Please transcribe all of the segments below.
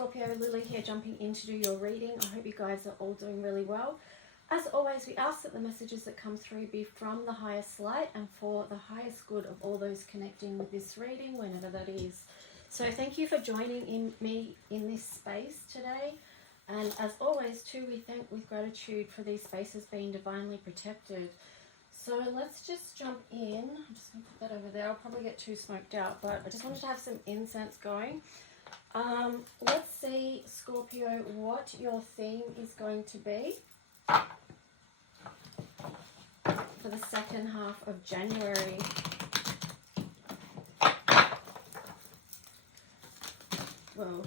Scorpio, Lily here, jumping in to do your reading. I hope you guys are all doing really well. As always, we ask that the messages that come through be from the highest light and for the highest good of all those connecting with this reading, whenever that is. So thank you for joining me in this space today. And as always, too, we thank with gratitude for these spaces being divinely protected. So let's just jump in. I'm just going to put that over there. I'll probably get too smoked out, but I just wanted to have some incense going. Let's see, Scorpio, what your theme is going to be for the second half of January. Whoa.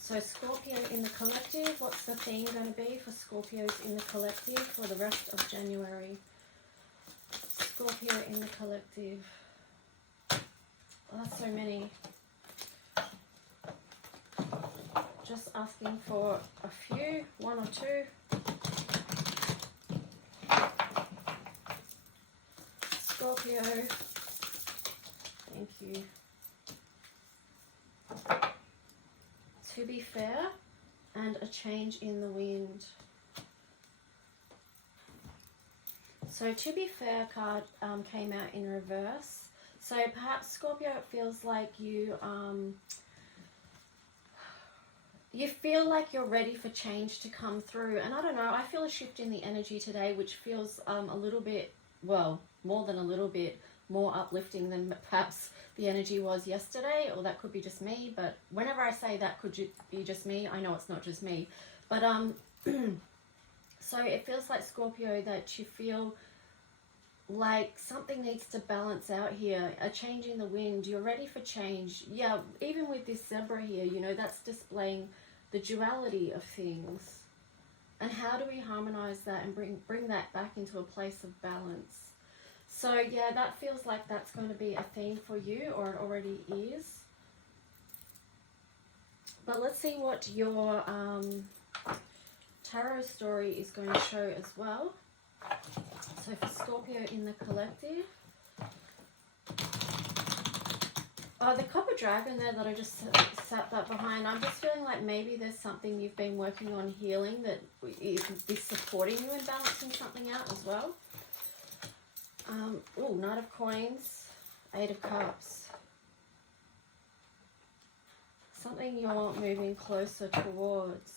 So Scorpio in the collective, what's the theme going to be for Scorpios in the collective for the rest of January? Scorpio in the collective. Oh, that's so many. Just asking for a few, one or two. Scorpio. Thank you. To be fair, and a change in the wind. So to be fair card came out in reverse. So perhaps Scorpio, it feels like you feel like you're ready for change to come through. And I don't know, I feel a shift in the energy today, which feels a little bit, well, more than a little bit, more uplifting than perhaps the energy was yesterday, or that could be just me. But whenever I say that could be just me, I know it's not just me. But so it feels like, Scorpio, that you feel like something needs to balance out here, a change in the wind. You're ready for change. Yeah, even with this zebra here, you know, that's displaying the duality of things. And how do we harmonize that and bring that back into a place of balance? So yeah, that feels like that's going to be a theme for you, or it already is. But let's see what your tarot story is going to show as well. So for Scorpio in the collective. Oh, the copper dragon there that I just sat that behind. I'm just feeling like maybe there's something you've been working on healing that is supporting you in balancing something out as well. Oh, Knight of Coins, Eight of Cups. Something you're moving closer towards.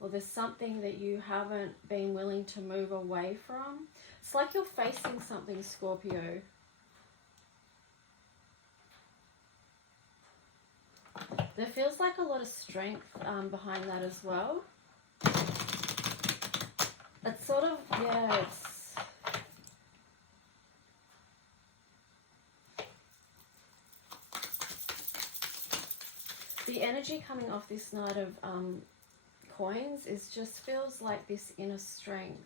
Or there's something that you haven't been willing to move away from. It's like you're facing something, Scorpio. There feels like a lot of strength behind that as well. It's sort of, yeah, it's... The energy coming off this Knight of Coins is just feels like this inner strength.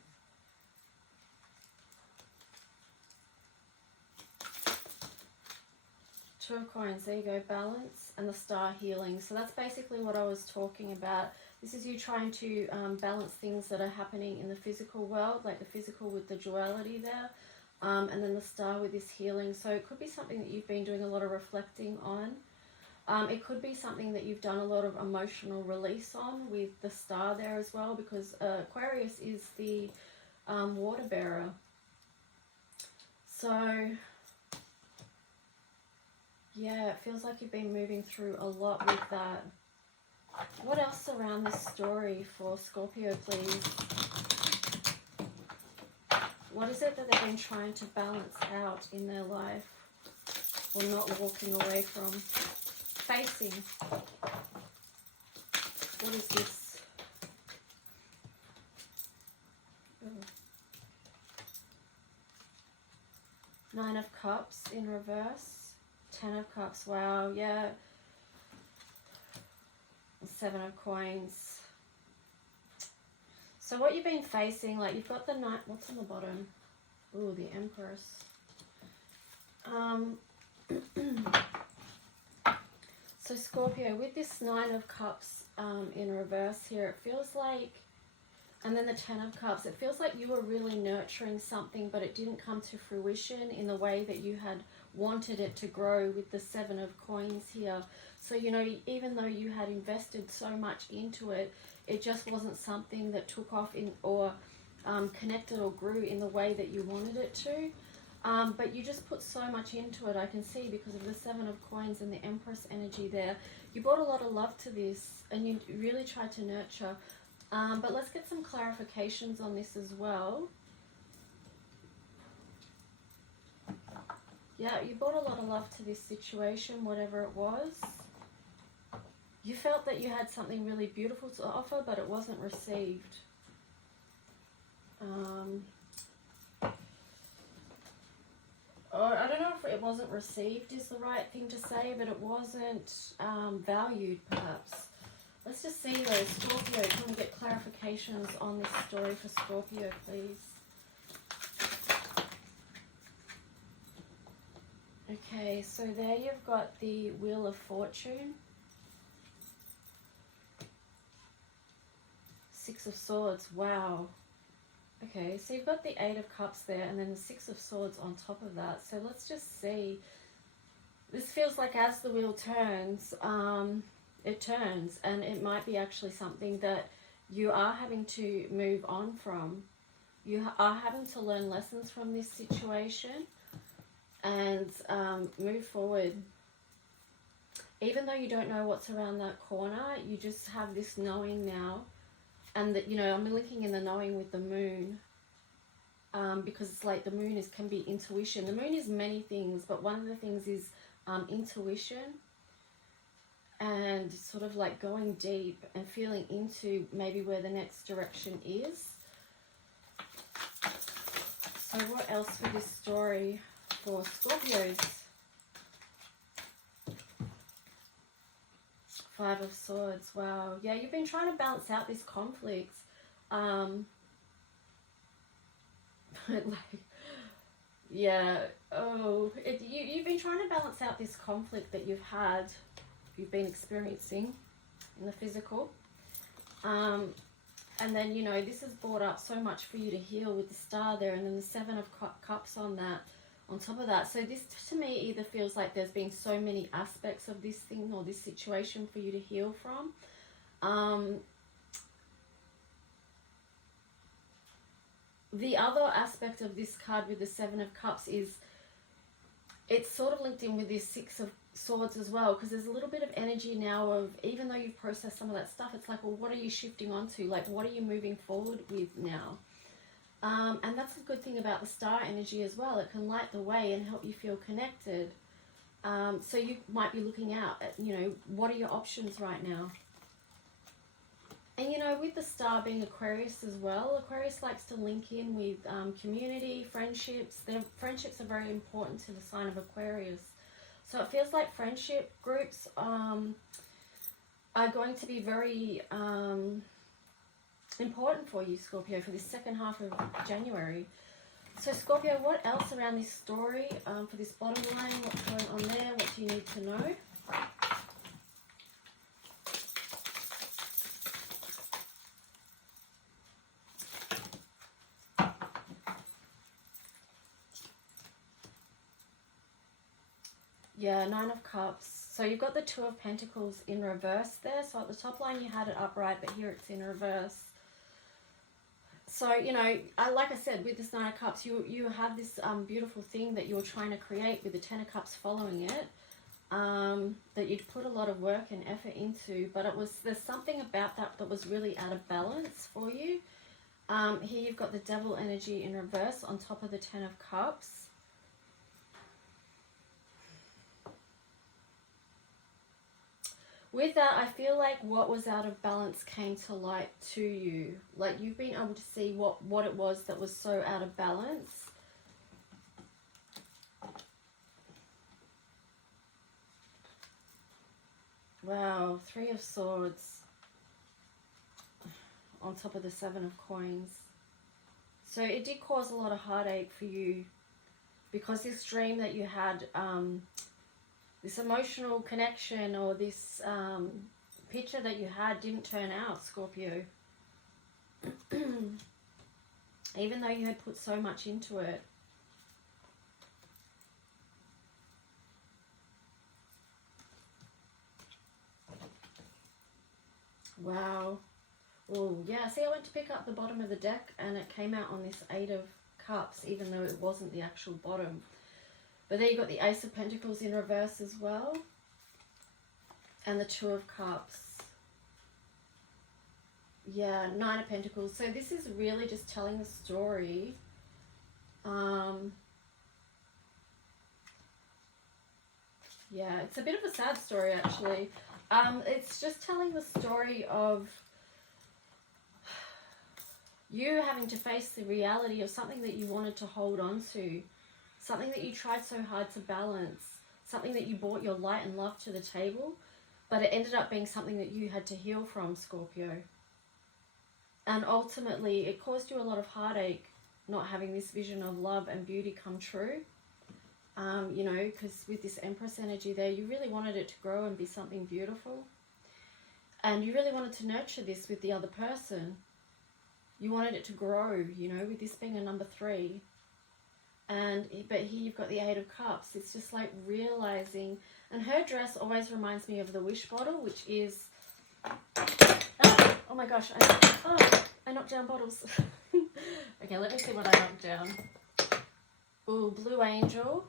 Two of Coins, there you go, balance, and the Star, healing. So that's basically what I was talking about. This is you trying to balance things that are happening in the physical world, like the physical with the duality there, and then the Star with this healing. So it could be something that you've been doing a lot of reflecting on. It could be something that you've done a lot of emotional release on with the Star there as well, because Aquarius is the water bearer. So, yeah, it feels like you've been moving through a lot with that. What else around this story for Scorpio, please? What is it that they've been trying to balance out in their life, or not walking away from? Facing. What is this? Oh. Nine of Cups in reverse. 10 of Cups. Wow, yeah. 7 of Coins. So what you've been facing, like you've got the Knight. What's on the bottom? Ooh, the Empress. So Scorpio, with this 9 of Cups in reverse here, it feels like, and then the 10 of Cups, it feels like you were really nurturing something, but it didn't come to fruition in the way that you had wanted it to grow with the 7 of coins here. So, you know, even though you had invested so much into it, it just wasn't something that took off in or connected or grew in the way that you wanted it to. But you just put so much into it, I can see, because of the 7 of coins and the Empress energy there. You brought a lot of love to this and you really tried to nurture. But let's get some clarifications on this as well. Yeah, you brought a lot of love to this situation, whatever it was. You felt that you had something really beautiful to offer, but it wasn't received. Or I don't know if it wasn't received is the right thing to say, but it wasn't valued, perhaps. Let's just see though, Scorpio, can we get clarifications on this story for Scorpio, please? Okay, so there you've got the Wheel of Fortune. 6 of Swords, wow. Okay, so you've got the 8 of Cups there and then the 6 of Swords on top of that. So let's just see. This feels like as the wheel turns, it turns, and it might be actually something that you are having to move on from. You are having to learn lessons from this situation and move forward. Even though you don't know what's around that corner, you just have this knowing now. And that, you know, I'm linking in the knowing with the moon, because it's like the moon can be intuition. The moon is many things, but one of the things is intuition, and sort of like going deep and feeling into maybe where the next direction is. So what else for this story for Scorpios? 5 of Swords, wow. Yeah, you've been trying to balance out this conflict. You've been trying to balance out this conflict that you've been experiencing in the physical. And then, you know, this has brought up so much for you to heal with the Star there, and then the 7 of Cups on that. On top of that, so this to me either feels like there's been so many aspects of this thing or this situation for you to heal from. The other aspect of this card with the 7 of Cups is it's sort of linked in with this 6 of Swords as well, because there's a little bit of energy now of, even though you've processed some of that stuff, it's like, well, what are you shifting onto? Like, what are you moving forward with now? And that's a good thing about the Star energy as well. It can light the way and help you feel connected. So you might be looking out at, you know, what are your options right now? And, you know, with the Star being Aquarius as well, Aquarius likes to link in with community, friendships. Their friendships are very important to the sign of Aquarius. So it feels like friendship groups are going to be very important for you, Scorpio, for this second half of January. So Scorpio, what else around this story for this bottom line? What's going on there? What do you need to know? Yeah, 9 of Cups. So you've got the 2 of Pentacles in reverse there. So at the top line you had it upright, but here it's in reverse. So, you know, like I said, with this 9 of Cups, you have this beautiful thing that you're trying to create with the 10 of Cups following it, that you'd put a lot of work and effort into, but there's something about that was really out of balance for you. Here you've got the Devil energy in reverse on top of the 10 of Cups. With that, I feel like what was out of balance came to light to you. Like you've been able to see what it was that was so out of balance. Wow, 3 of Swords on top of the 7 of Coins. So it did cause a lot of heartache for you because this dream that you had, this emotional connection or this picture that you had didn't turn out, Scorpio. Even though you had put so much into it. Wow. Oh, yeah. See, I went to pick up the bottom of the deck and it came out on this 8 of Cups, even though it wasn't the actual bottom. But there you got the Ace of Pentacles in reverse as well. And the 2 of Cups. Yeah, 9 of Pentacles. So this is really just telling the story. Yeah, it's a bit of a sad story actually. It's just telling the story of you having to face the reality of something that you wanted to hold on to, something that you tried so hard to balance, something that you brought your light and love to the table, but it ended up being something that you had to heal from, Scorpio. And ultimately, it caused you a lot of heartache not having this vision of love and beauty come true. You know, because with this Empress energy there, you really wanted it to grow and be something beautiful. And you really wanted to nurture this with the other person. You wanted it to grow, you know, with this being a number 3. But here you've got the 8 of Cups. It's just like realizing. And her dress always reminds me of the wish bottle, which is... Oh my gosh, I knocked down bottles. Okay, let me see what I knocked down. Ooh, Blue Angel,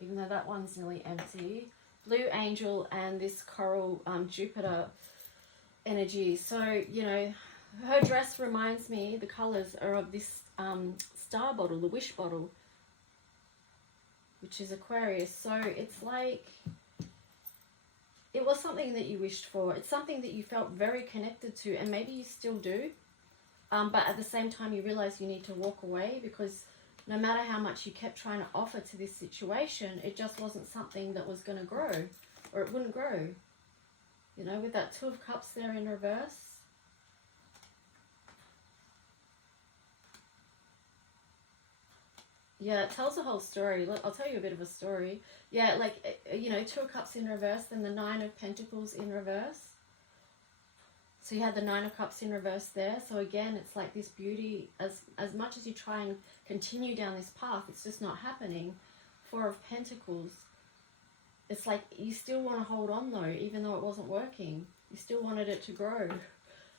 even though that one's nearly empty. Blue Angel and this Coral Jupiter energy. So, you know, her dress reminds me, the colours are of this star bottle, the wish bottle, which is Aquarius. So it's like... it was something that you wished for. It's something that you felt very connected to, and maybe you still do. But at the same time, you realize you need to walk away, because no matter how much you kept trying to offer to this situation, it just wasn't something that was going to grow, or it wouldn't grow. You know, with that 2 of Cups there in reverse. Yeah, it tells the whole story. I'll tell you a bit of a story. Yeah, like, you know, 2 of Cups in reverse, then the 9 of Pentacles in reverse. So you had the 9 of Cups in reverse there. So again, it's like this beauty, as much as you try and continue down this path, it's just not happening. 4 of Pentacles. It's like you still want to hold on though, even though it wasn't working. You still wanted it to grow.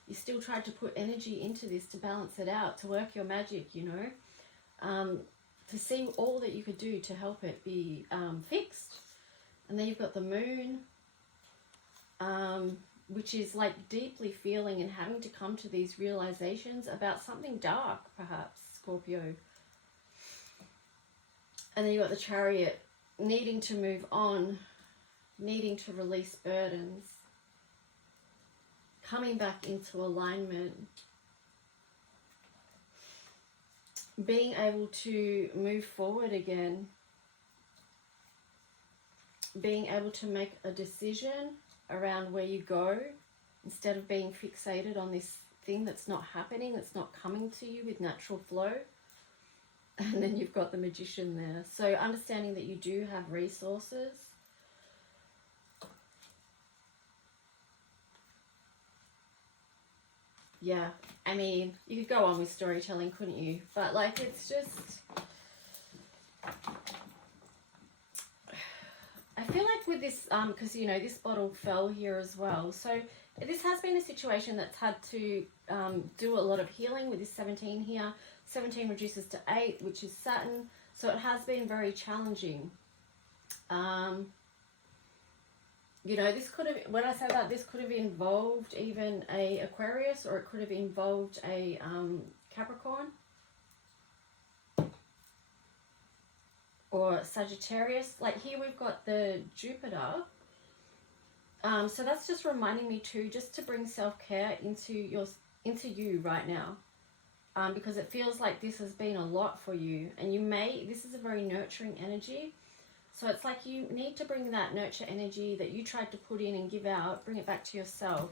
You still tried to put energy into this to balance it out, to work your magic, you know. To see all that you could do to help it be fixed. And then you've got the Moon, which is like deeply feeling and having to come to these realizations about something dark, perhaps, Scorpio. And then you've got the Chariot, needing to move on, needing to release burdens, coming back into alignment, being able to move forward again, being able to make a decision around where you go instead of being fixated on this thing that's not happening, that's not coming to you with natural flow. And then you've got the Magician there. So understanding that you do have resources. Yeah, I mean, you could go on with storytelling, couldn't you? But like, it's just... I feel like with this, because, you know, this bottle fell here as well. So this has been a situation that's had to do a lot of healing with this 17 here. 17 reduces to 8, which is Saturn. So it has been very challenging. You know, this could have, when I say that, this could have involved even a Aquarius, or it could have involved a Capricorn. Or Sagittarius. Like here we've got the Jupiter. So that's just reminding me too, just to bring self-care into you right now. Because it feels like this has been a lot for you. And this is a very nurturing energy. So it's like you need to bring that nurture energy that you tried to put in and give out, bring it back to yourself.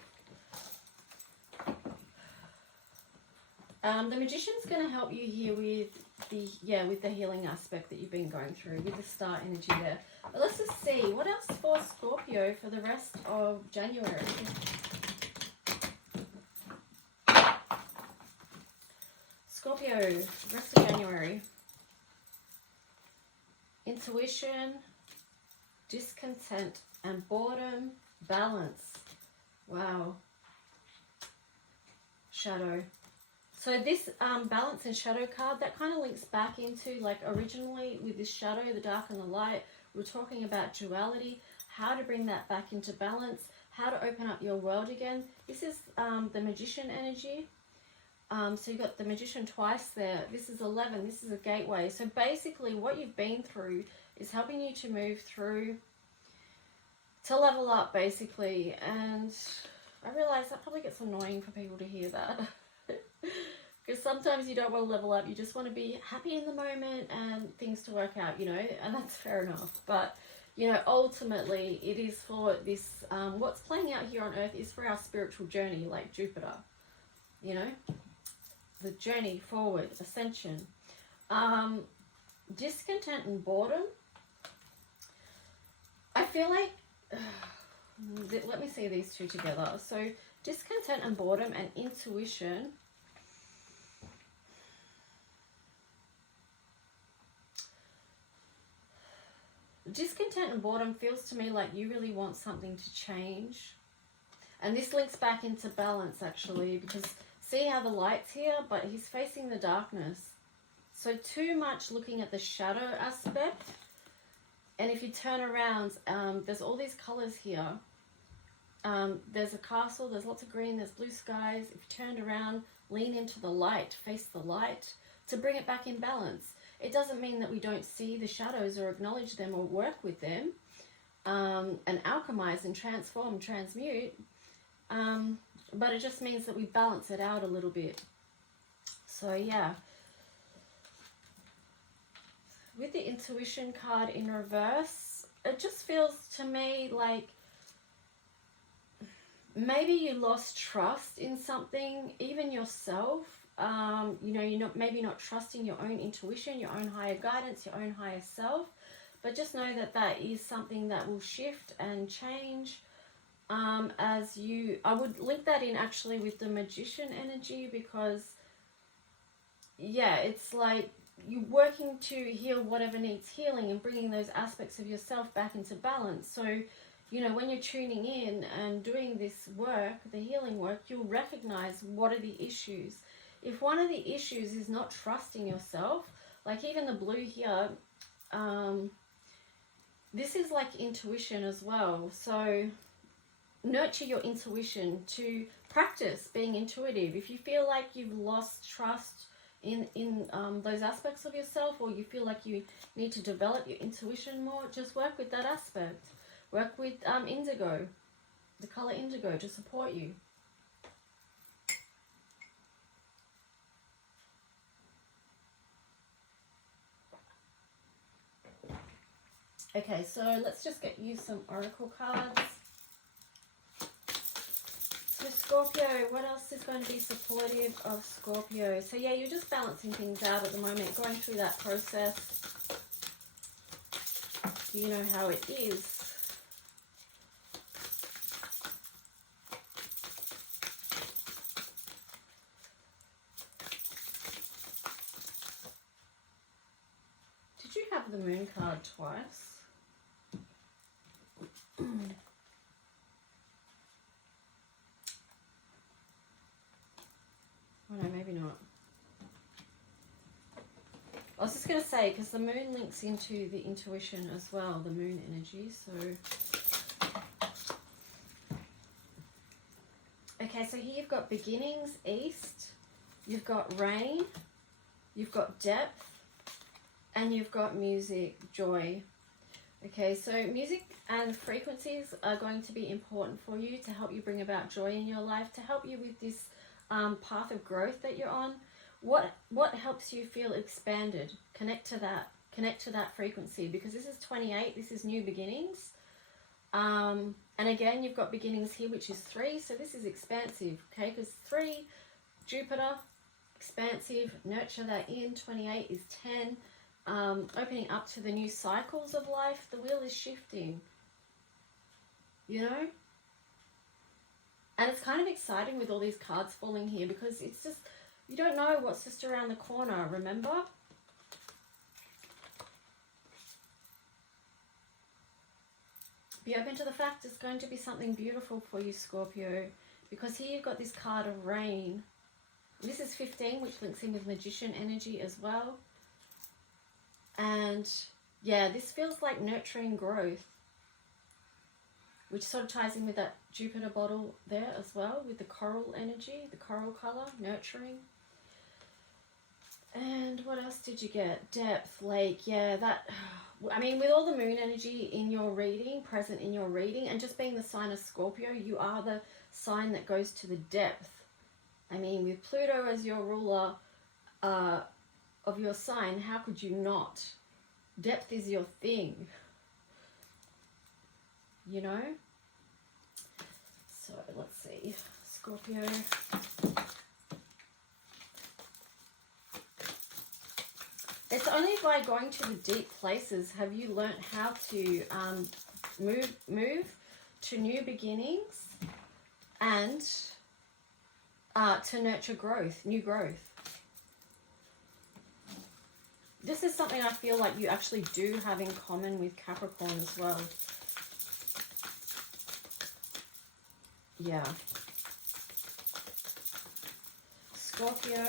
The Magician's going to help you here with the healing aspect that you've been going through with the star energy there. But let's just see what else for Scorpio for the rest of January. Scorpio, rest of January. Intuition, discontent, and boredom, balance. Wow. shadow. So this balance and shadow card, that kind of links back into, like, originally with this shadow, the dark and the light, we're talking about duality, how to bring that back into balance, how to open up your world again. This is the Magician energy. So you've got the Magician twice there. This is 11. This is a gateway. So basically what you've been through is helping you to move through, to level up, basically. And I realize that probably gets annoying for people to hear that. Because sometimes you don't want to level up. You just want to be happy in the moment and things to work out, you know. And that's fair enough. But, you know, ultimately it is for this, what's playing out here on Earth is for our spiritual journey, like Jupiter, you know. The journey forward, ascension. Discontent and boredom. I feel like, let me see these two together. So discontent and boredom and intuition. Discontent and boredom feels to me like you really want something to change. And this links back into balance, actually, because see how the light's here, but he's facing the darkness. So too much looking at the shadow aspect. And if you turn around, there's all these colors here. There's a castle, there's lots of green, there's blue skies. If you turned around, lean into the light, face the light to bring it back in balance. It doesn't mean that we don't see the shadows or acknowledge them or work with them and alchemize and transform, transmute. But it just means that we balance it out a little bit. So yeah. With the intuition card in reverse, it just feels to me like maybe you lost trust in something, even yourself. You know, you're maybe not trusting your own intuition, your own higher guidance, your own higher self. But just know that that is something that will shift and change as you... I would link that in actually with the Magician energy because, yeah, it's like you're working to heal whatever needs healing and bringing those aspects of yourself back into balance. So, you know, when you're tuning in and doing this work, the healing work, you'll recognize what are the issues. If one of the issues is not trusting yourself, like even the blue here, this is like intuition as well. So nurture your intuition, to practice being intuitive. If you feel like you've lost trust in those aspects of yourself, or you feel like you need to develop your intuition more, just work with that aspect. Work with indigo, the color indigo, to support you. Okay, so let's just get you some oracle cards. So Scorpio, what else is going to be supportive of Scorpio? So yeah, you're just balancing things out at the moment, going through that process. You know how it is. Did you have the moon card twice? Oh no, maybe not. I was just going to say, because the moon links into the intuition as well, the moon energy, so... Okay, so here you've got beginnings, east, you've got rain, you've got depth, and you've got music, joy. Okay, so music and frequencies are going to be important for you to help you bring about joy in your life, to help you with this path of growth that you're on. What helps you feel expanded? Connect to that frequency, because this is 28, this is new beginnings. And again, you've got beginnings here, which is 3, so this is expansive, okay? Because 3, Jupiter, expansive, nurture that in. 28 is 10, opening up to the new cycles of life. The wheel is shifting, you know? And it's kind of exciting with all these cards falling here, because it's just, you don't know what's just around the corner, remember? Be open to the fact it's going to be something beautiful for you, Scorpio, because here you've got this card of rain. This is 15, which links in with Magician energy as well. And yeah, this feels like nurturing growth, which sort of ties in with that Jupiter bottle there as well, with the coral energy, the coral color, nurturing. And what else did you get? Depth, lake, yeah, that, I mean, with all the moon energy in your reading, present in your reading, and just being the sign of Scorpio, you are the sign that goes to the depth. I mean, with Pluto as your ruler of your sign, how could you not? Depth is your thing, you know? So let's see, Scorpio. It's only by going to the deep places have you learnt how to move to new beginnings and to nurture growth, new growth. This is something I feel like you actually do have in common with Capricorn as well. Yeah. Scorpio.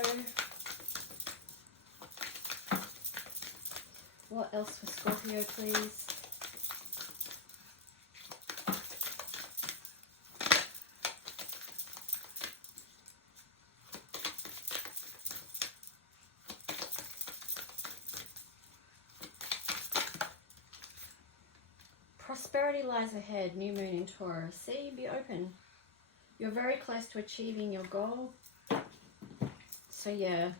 What else for Scorpio, please? Prosperity lies ahead, new moon in Taurus. See, be open. You're very close to achieving your goal. So yeah.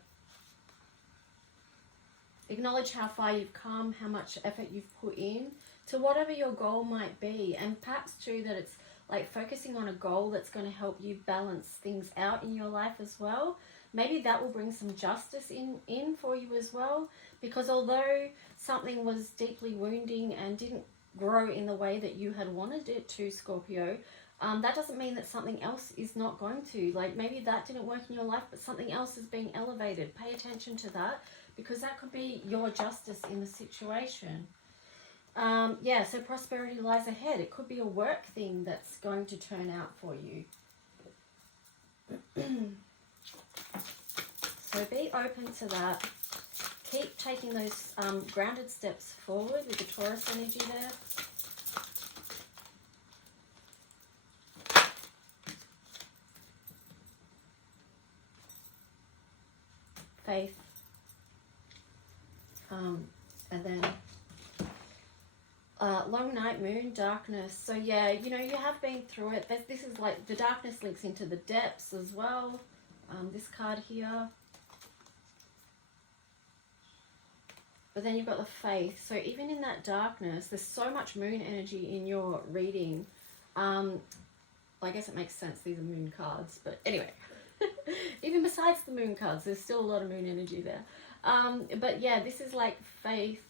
Acknowledge how far you've come, how much effort you've put in to whatever your goal might be. And perhaps too that it's like focusing on a goal that's going to help you balance things out in your life as well. Maybe that will bring some justice in for you as well. Because although something was deeply wounding and didn't grow in the way that you had wanted it to, Scorpio, that doesn't mean that something else is not going to. Like maybe that didn't work in your life, but something else is being elevated. Pay attention to that, because that could be your justice in the situation. Yeah, so prosperity lies ahead. It could be a work thing that's going to turn out for you. So be open to that. Keep taking those grounded steps forward with the Taurus energy there. Faith. And then long night, moon, darkness. So yeah, you know, you have been through it. This is like the darkness links into the depths as well. This card here. But then you've got the faith. So even in that darkness, there's so much moon energy in your reading. Well, I guess it makes sense. These are moon cards. But anyway, even besides the moon cards, there's still a lot of moon energy there. But yeah, this is like faith.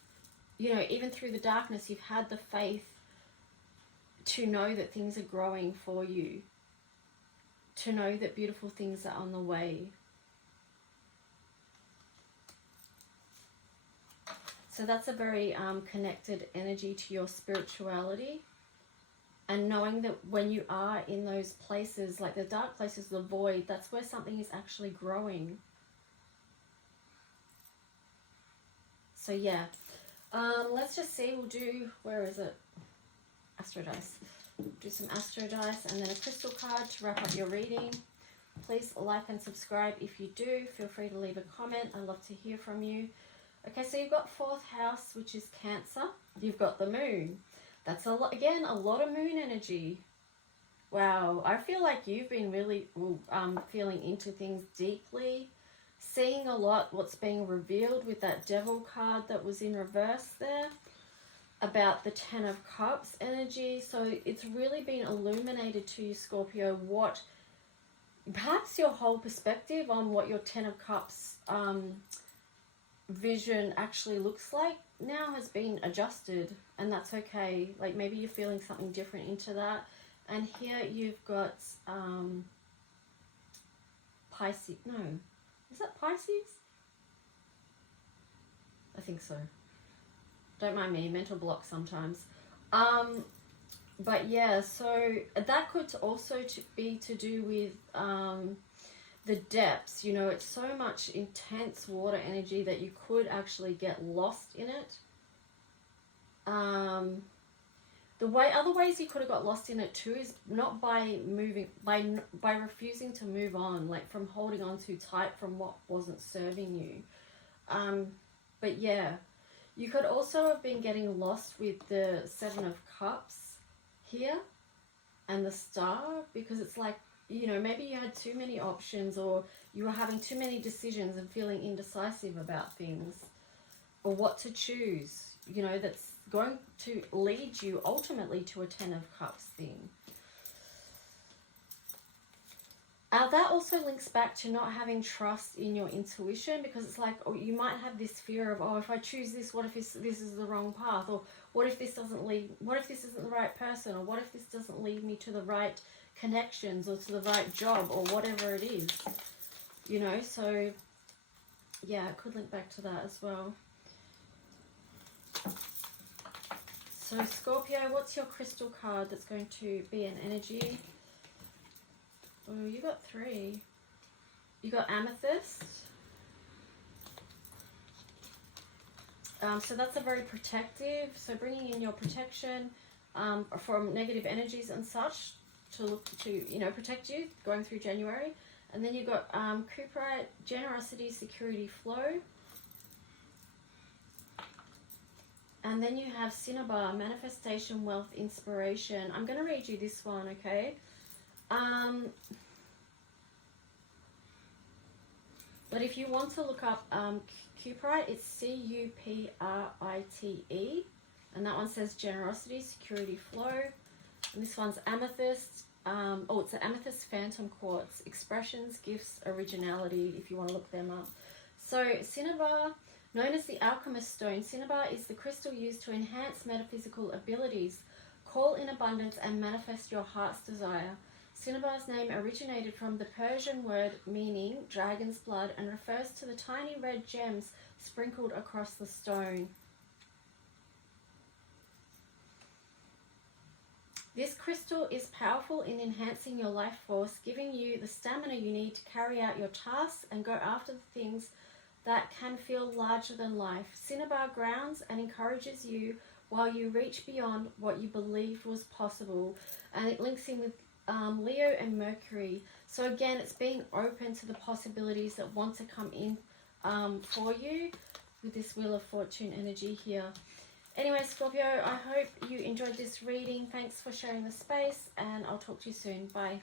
You know, even through the darkness, you've had the faith to know that things are growing for you. To know that beautiful things are on the way. So that's a very connected energy to your spirituality. And knowing that when you are in those places, like the dark places, the void, that's where something is actually growing. So yeah, let's just see, we'll do, where is it? Astro Dice. Do some Astro Dice and then a crystal card to wrap up your reading. Please like and subscribe if you do. Feel free to leave a comment. I love to hear from you. Okay, so you've got 4th house, which is Cancer. You've got the moon. That's a lot, again, a lot of moon energy. Wow, I feel like you've been really feeling into things deeply. Seeing a lot what's being revealed with that Devil card that was in reverse there. About the 10 of Cups energy. So it's really been illuminated to you, Scorpio, what perhaps your whole perspective on what your 10 of Cups vision actually looks like now has been adjusted, and that's okay. Like maybe you're feeling something different into that. And here you've got Pisces. No, is that Pisces? I think so. Don't mind me, mental block sometimes. But yeah, so that could also be to do with the depths. You know, it's so much intense water energy that you could actually get lost in it. Other ways you could have got lost in it too is not by moving, by refusing to move on, like from holding on too tight from what wasn't serving you. But yeah, you could also have been getting lost with the Seven of Cups here and the Star, because it's like, you know, maybe you had too many options, or you were having too many decisions and feeling indecisive about things, or what to choose, you know, that's going to lead you ultimately to a Ten of Cups thing. That also links back to not having trust in your intuition, because it's like, oh, you might have this fear of, oh, if I choose this, what if this is the wrong path, or what if this doesn't lead, what if this isn't the right person, or what if this doesn't lead me to the right connections or to the right job, or whatever it is, you know. So yeah, it could link back to that as well. So Scorpio, what's your crystal card that's going to be an energy? Oh, you got 3. You got amethyst. So that's a very protective, so bringing in your protection from negative energies and such to look to, you know, protect you going through January. And then you've got Cooperite, generosity, security, flow. And then you have Cinnabar, manifestation, wealth, inspiration. I'm going to read you this one, okay? But if you want to look up Cooperite, it's Cuprite, and that one says generosity, security, flow. And this one's amethyst. Oh, it's an amethyst phantom quartz, expressions, gifts, originality, if you want to look them up. So Cinnabar, known as the alchemist stone, Cinnabar is the crystal used to enhance metaphysical abilities, call in abundance, and manifest your heart's desire. Cinnabar's name originated from the Persian word meaning dragon's blood and refers to the tiny red gems sprinkled across the stone. This crystal is powerful in enhancing your life force, giving you the stamina you need to carry out your tasks and go after the things that can feel larger than life. Cinnabar grounds and encourages you while you reach beyond what you believed was possible. And it links in with Leo and Mercury. So again, it's being open to the possibilities that want to come in for you with this Wheel of Fortune energy here. Anyway, Scorpio, I hope you enjoyed this reading. Thanks for sharing the space, and I'll talk to you soon. Bye.